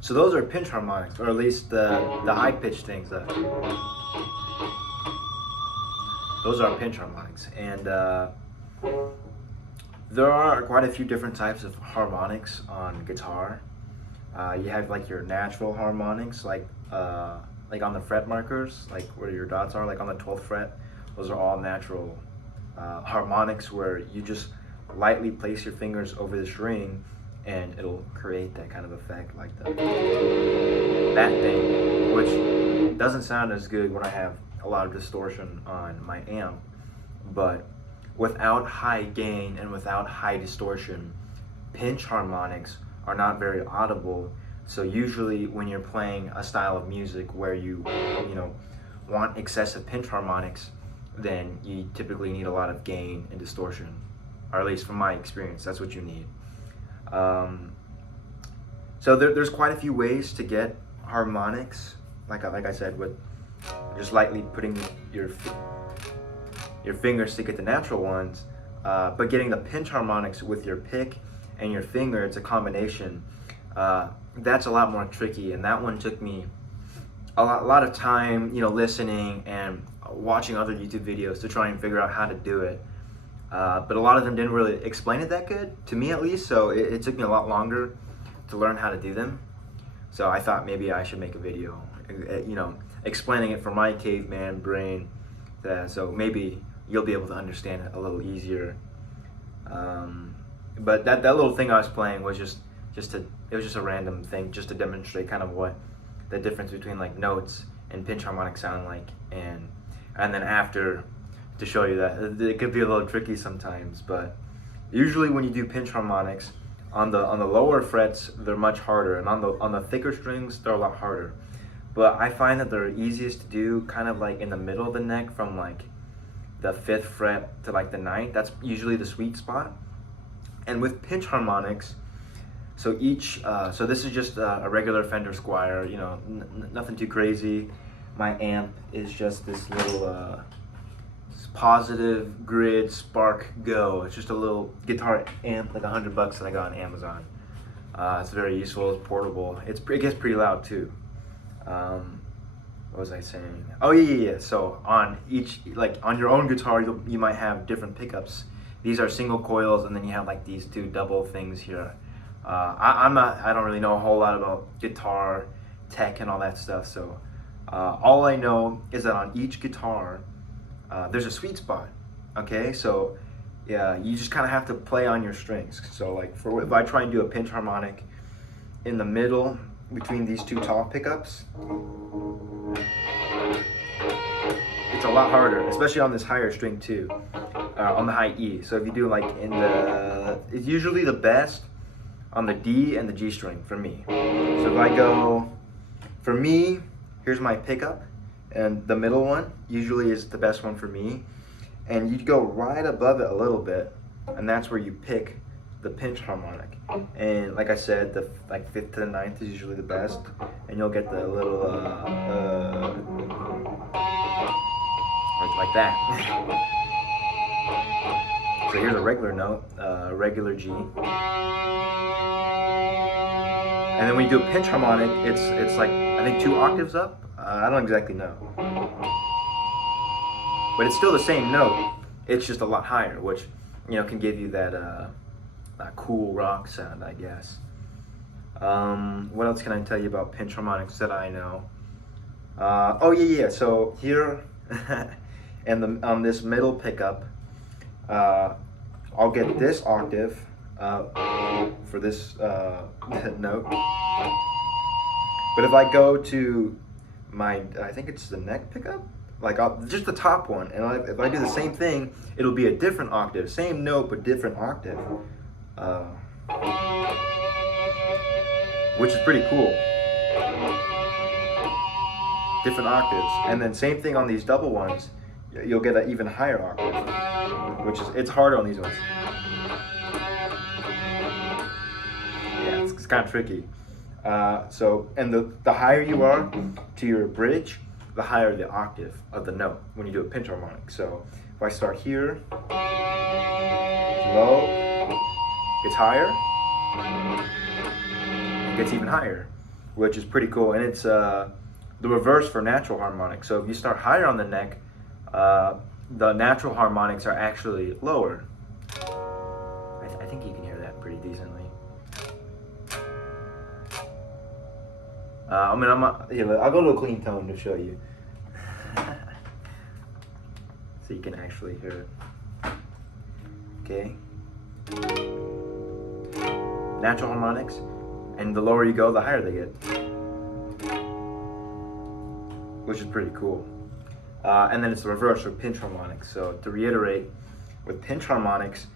So those are pinch harmonics, or at least the high pitched things. Those are pinch harmonics, and there are quite a few different types of harmonics on guitar. You have like your natural harmonics, like on the fret markers, like where your dots are, like on the 12th fret. Those are all natural harmonics where you just lightly place your fingers over the string and it'll create that kind of effect, like that thing, which doesn't sound as good when I have a lot of distortion on my amp, but without high gain and without high distortion, pinch harmonics are not very audible. So usually when you're playing a style of music where you want excessive pinch harmonics, then you typically need a lot of gain and distortion, or at least from my experience, that's what you need. So there's quite a few ways to get harmonics, like I said, with just lightly putting your fingers to get the natural ones, but getting the pinch harmonics with your pick and your finger, it's a combination. That's a lot more tricky, and that one took me a lot of time, listening and watching other YouTube videos to try and figure out how to do it. But a lot of them didn't really explain it that good, to me at least, so it took me a lot longer to learn how to do them. So I thought maybe I should make a video, explaining it from my caveman brain, so maybe you'll be able to understand it a little easier. But that little thing I was playing was just a random thing, just to demonstrate kind of what the difference between like notes and pinch harmonics sound like, and then after, to show you that it could be a little tricky sometimes. But usually when you do pinch harmonics on the lower frets, they're much harder, and on the thicker strings, they're a lot harder. But I find that they're easiest to do kind of like in the middle of the neck, from like the 5th fret to like the 9th. That's usually the sweet spot. And with pinch harmonics, so so this is just a regular Fender Squier, nothing too crazy. My amp is just this little Positive Grid Spark Go. It's just a little guitar amp, like $100 that I got on Amazon. It's very useful, it's portable. It gets pretty loud too. What was I saying? Oh yeah. So on on your own guitar, you might have different pickups. These are single coils, and then you have like these two double things here. I don't really know a whole lot about guitar tech and all that stuff. So all I know is that on each guitar, there's a sweet spot. Okay, so yeah, you just kind of have to play on your strings. So like if I try and do a pinch harmonic in the middle between these two top pickups, it's a lot harder, especially on this higher string too, on the high E. So if you do like it's usually the best on the D and the G string for me. So if I go, for me, here's my pickup, and the middle one usually is the best one for me. And you go right above it a little bit, and that's where you pick the pinch harmonic. And like I said, the 5th to the 9th is usually the best, and you'll get the little like that. So here's a regular note, regular G. And then when you do a pinch harmonic, it's like, I think 2 octaves up. I don't exactly know. But it's still the same note. It's just a lot higher, which, can give you that cool rock sound, I guess. What else can I tell you about pinch harmonics that I know? Oh yeah. So here, and on this middle pickup, I'll get this octave for this note. But if I go to I think it's the neck pickup, like just the top one, and if I do the same thing, it'll be a different octave, same note but different octave, uh, which is pretty cool. Different octaves, and then same thing on these double ones. You'll get an even higher octave, which is it's harder on these ones. Yeah, it's kind of tricky. So, and the higher you are to your bridge, the higher the octave of the note when you do a pinch harmonic. So if I start here, low, it's higher, it gets even higher, which is pretty cool. And it's the reverse for natural harmonics. So if you start higher on the neck, the natural harmonics are actually lower. I think you can hear that pretty decently. I'll go to a clean tone to show you. So you can actually hear it. Okay. Natural harmonics, and the lower you go, the higher they get. Which is pretty cool. And then it's the reverse for pinch harmonics. So to reiterate, with pinch harmonics,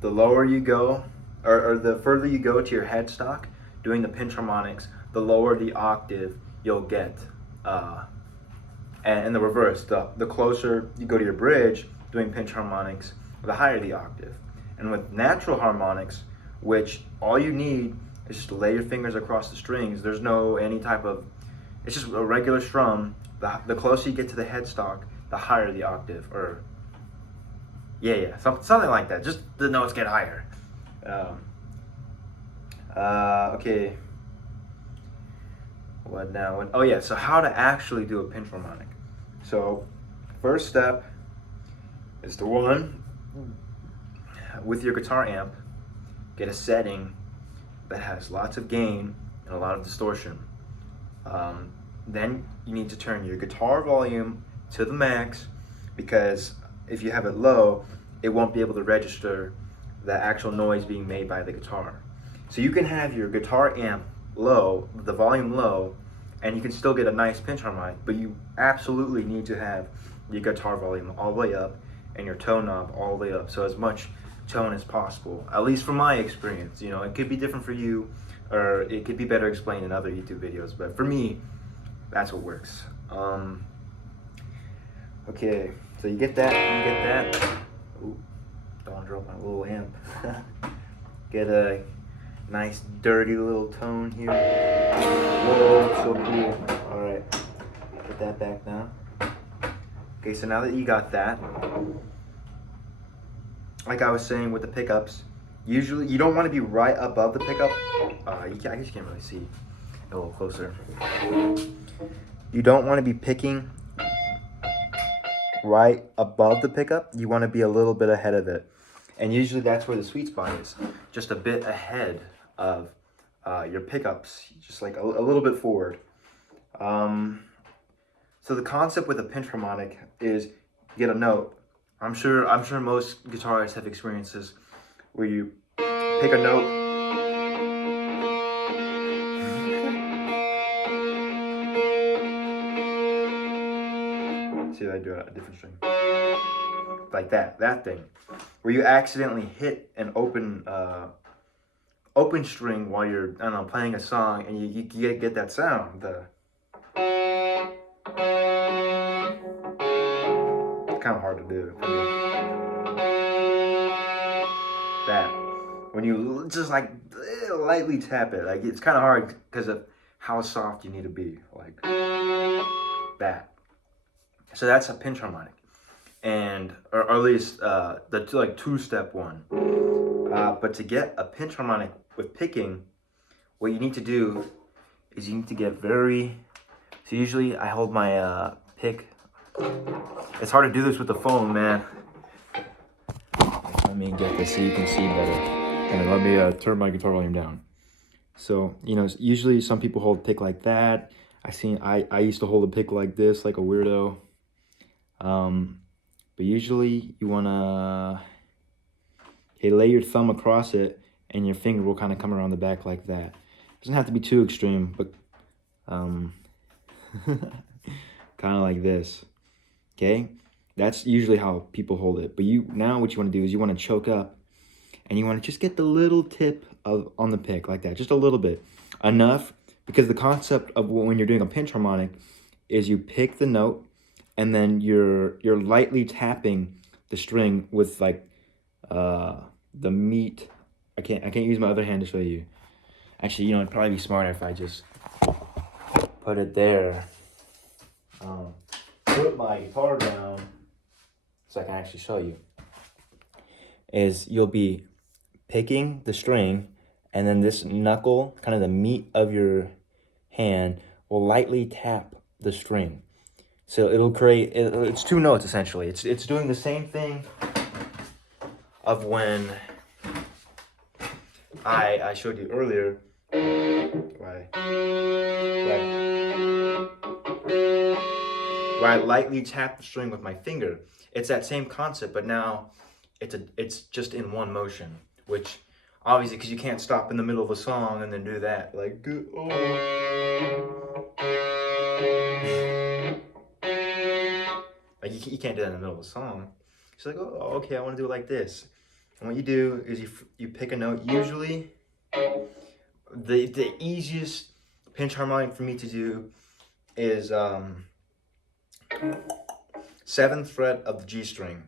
the lower you go, or the further you go to your headstock doing the pinch harmonics, the lower the octave you'll get. And the reverse, the closer you go to your bridge doing pinch harmonics, the higher the octave. And with natural harmonics, which all you need is just to lay your fingers across the strings, there's no any type of, it's just a regular strum. The closer you get to the headstock, the higher the octave, or something like that. Just the notes get higher. Okay. What now? Oh yeah, so how to actually do a pinch harmonic. So first step is to with your guitar amp, get a setting that has lots of gain and a lot of distortion. Then you need to turn your guitar volume to the max, because if you have it low, it won't be able to register the actual noise being made by the guitar. So you can have your guitar amp low, the volume low, and you can still get a nice pinch harmonic, but you absolutely need to have your guitar volume all the way up and your tone knob all the way up, so as much tone as possible, at least from my experience. You know, it could be different for you, or it could be better explained in other YouTube videos, but for me, that's what works. Okay, so you get that. Ooh, don't drop my little amp. Get a nice dirty little tone here. Whoa, so cool. All right, put that back now. Okay, so now that you got that, like I was saying with the pickups, usually you don't want to be right above the pickup. I guess you can't really see. A little closer. You don't want to be picking right above the pickup. You want to be a little bit ahead of it. And usually that's where the sweet spot is. Just a bit ahead of your pickups, just like a little bit forward. So the concept with a pinch harmonic is you get a note. I'm sure most guitarists have experiences where you pick a note. See, I do a different string. Like that thing. Where you accidentally hit an open string while you're, I don't know, playing a song, and you get that sound. It's kind of hard to do. That. When you just like lightly tap it, like it's kind of hard because of how soft you need to be, like that. So that's a pinch harmonic, and or at least the two-step one. But to get a pinch harmonic with picking, what you need to do is you need to get very. So usually I hold my pick. It's hard to do this with the phone, man. Let me get this so you can see better. And let me turn my guitar volume down. So, you know, usually some people hold pick like that. I used to hold a pick like this, like a weirdo. But usually you wanna lay your thumb across it, and your finger will kind of come around the back like that. It doesn't have to be too extreme, but kind of like this. Okay, that's usually how people hold it. But what you want to do is you want to choke up, and you want to just get the little tip on the pick like that, just a little bit, enough, because the concept of when you're doing a pinch harmonic is you pick the note, and then you're lightly tapping the string with like the meat. I can't use my other hand to show you. Actually, it'd probably be smarter if I just put it there. Put my guitar down so I can actually show you. Is you'll be picking the string, and then this knuckle, kind of the meat of your hand, will lightly tap the string. So it'll create, it's two notes essentially. It's doing the same thing of when I showed you earlier. Where I lightly tap the string with my finger. It's that same concept, but now it's just in one motion, which obviously, because you can't stop in the middle of a song and then do that, like, like you can't do that in the middle of a song. It's like, oh, okay, I want to do it like this. And what you do is you pick a note. Usually, the easiest pinch harmonic for me to do is 7th fret of the G string.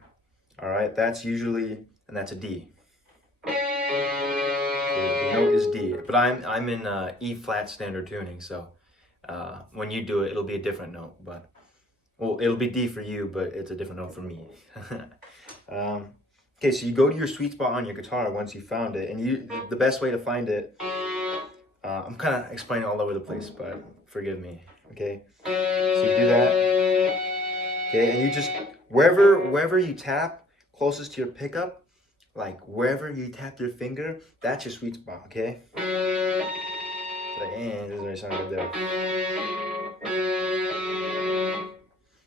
All right, that's usually, and that's a D. The note is D, but I'm in E flat standard tuning, so when you do it, it'll be a different note. But well, it'll be D for you, but it's a different note for me. Okay, so you go to your sweet spot on your guitar once you found it, and the best way to find it. I'm kind of explaining all over the place, but forgive me. Okay, so you do that. Okay, and you just wherever you tap closest to your pickup, like wherever you tap your finger, that's your sweet spot. Okay. Like, and there's a sound right there.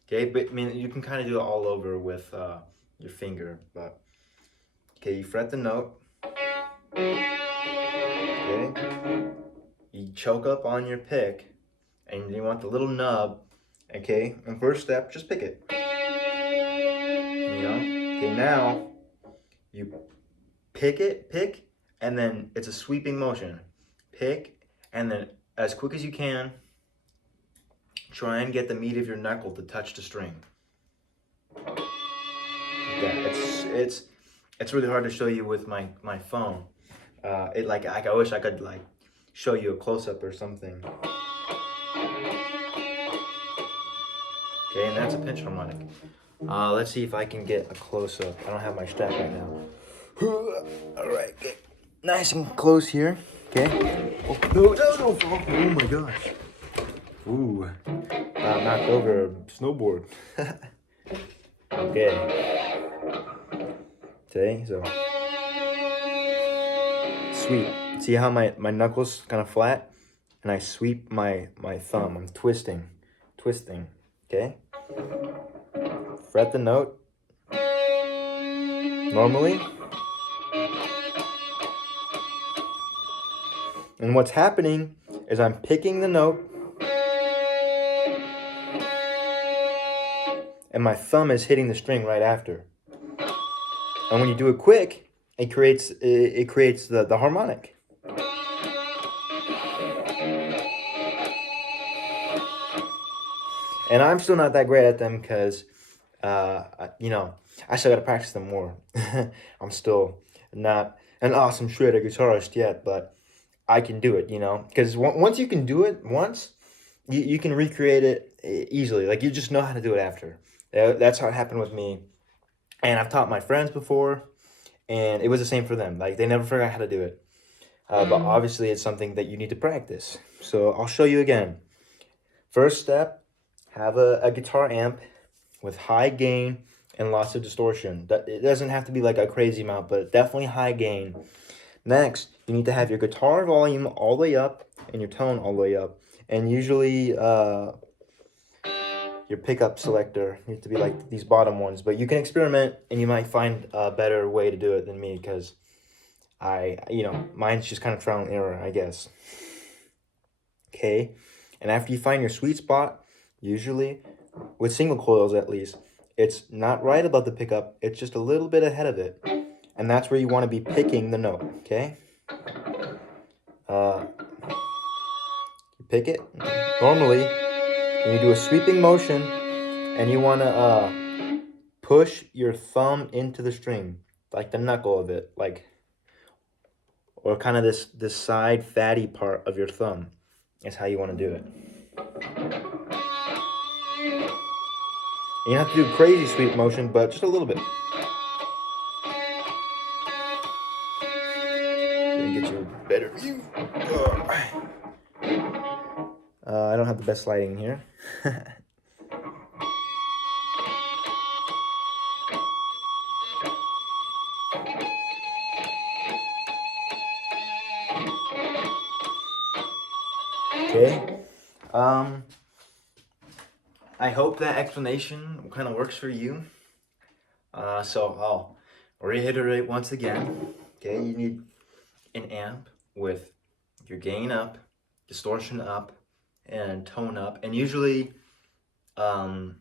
Okay, but I mean you can kind of do it all over with your finger, but okay, you fret the note. Okay, you choke up on your pick, and you want the little nub. Okay, and first step, just pick it. Okay, now you pick, and then it's a sweeping motion. Pick, and then as quick as you can, try and get the meat of your knuckle to touch the string. Yeah, it's really hard to show you with my phone. I wish I could like show you a close up or something. Okay, and that's a pinch harmonic. Let's see if I can get a close up. I don't have my strap right now. All right, get nice and close here. Okay. Oh, no! Oh my gosh. Ooh, knocked over a snowboard. Okay. Okay, so sweep. See how my knuckles kind of flat, and I sweep my thumb. I'm twisting. Okay. Fret the note normally. And what's happening is I'm picking the note, and my thumb is hitting the string right after. And when you do it quick, it creates the harmonic. And I'm still not that great at them because, I still got to practice them more. I'm still not an awesome shredder guitarist yet, but I can do it, because once you can do it once, you can recreate it easily. Like, you just know how to do it after. That's how it happened with me. And I've taught my friends before, and it was the same for them. Like, they never forgot how to do it. But obviously, it's something that you need to practice. So I'll show you again. First step, have a guitar amp with high gain and lots of distortion. It doesn't have to be like a crazy amount, but definitely high gain. Next, you need to have your guitar volume all the way up and your tone all the way up. And usually your pickup selector needs to be like these bottom ones, but you can experiment and you might find a better way to do it than me, because mine's just kind of trial and error, I guess. Okay, and after you find your sweet spot, usually with single coils at least, it's not right above the pickup, it's just a little bit ahead of it, and that's where you want to be picking the note. Okay, you pick it normally, and you do a sweeping motion, and you want to push your thumb into the string, like the knuckle of it, like, or kind of this side fatty part of your thumb is how you want to do it. You don't have to do crazy sweep motion, but just a little bit. Get you a better view. I don't have the best lighting here. Okay. I hope that explanation kind of works for you. So I'll reiterate once again. Okay, you need an amp with your gain up, distortion up, and tone up. And usually, some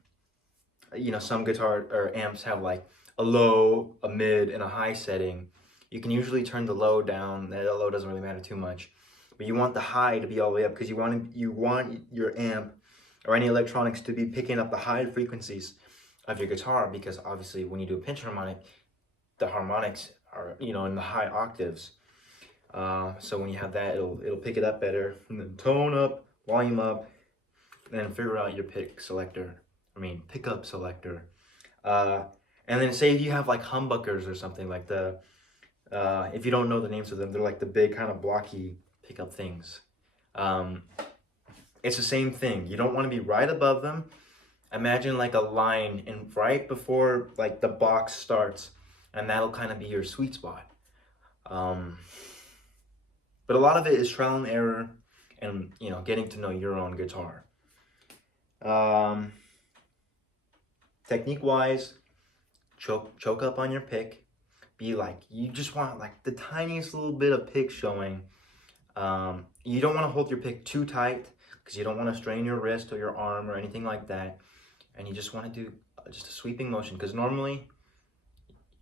guitar or amps have like a low, a mid, and a high setting. You can usually turn the low down. The low doesn't really matter too much, but you want the high to be all the way up, because you want your amp or any electronics to be picking up the high frequencies of your guitar, because obviously when you do a pinch harmonic, the harmonics are in the high octaves. So when you have that, it'll pick it up better. And then tone up, volume up, and then figure out your pickup selector. And then say if you have like humbuckers or something, like if you don't know the names of them, they're like the big kind of blocky pickup things. It's the same thing. You don't want to be right above them. Imagine like a line and right before like the box starts, and that'll kind of be your sweet spot. But a lot of it is trial and error, and getting to know your own guitar. Technique wise, choke up on your pick. Be like, you just want like the tiniest little bit of pick showing. You don't want to hold your pick too tight, because you don't want to strain your wrist or your arm or anything like that. And you just want to do just a sweeping motion, because normally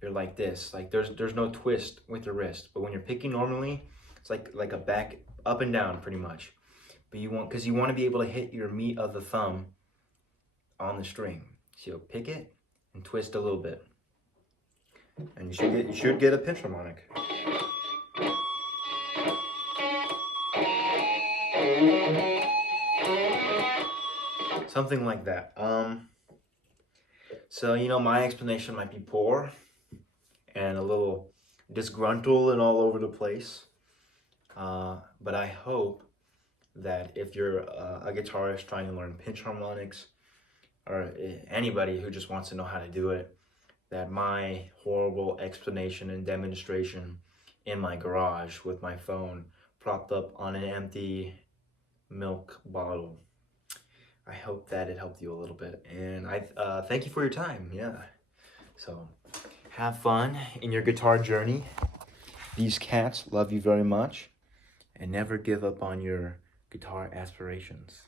you're like this, like there's no twist with your wrist. But when you're picking normally, it's like a back up and down pretty much. But you want to be able to hit your meat of the thumb on the string. So pick it and twist a little bit, and you should get a pinch harmonic. Something like that. So my explanation might be poor and a little disgruntled and all over the place. But I hope that if you're a guitarist trying to learn pinch harmonics, or anybody who just wants to know how to do it, that my horrible explanation and demonstration in my garage with my phone propped up on an empty milk bottle, I hope that it helped you a little bit. And I thank you for your time. Yeah. So have fun in your guitar journey. These cats love you very much, and never give up on your guitar aspirations.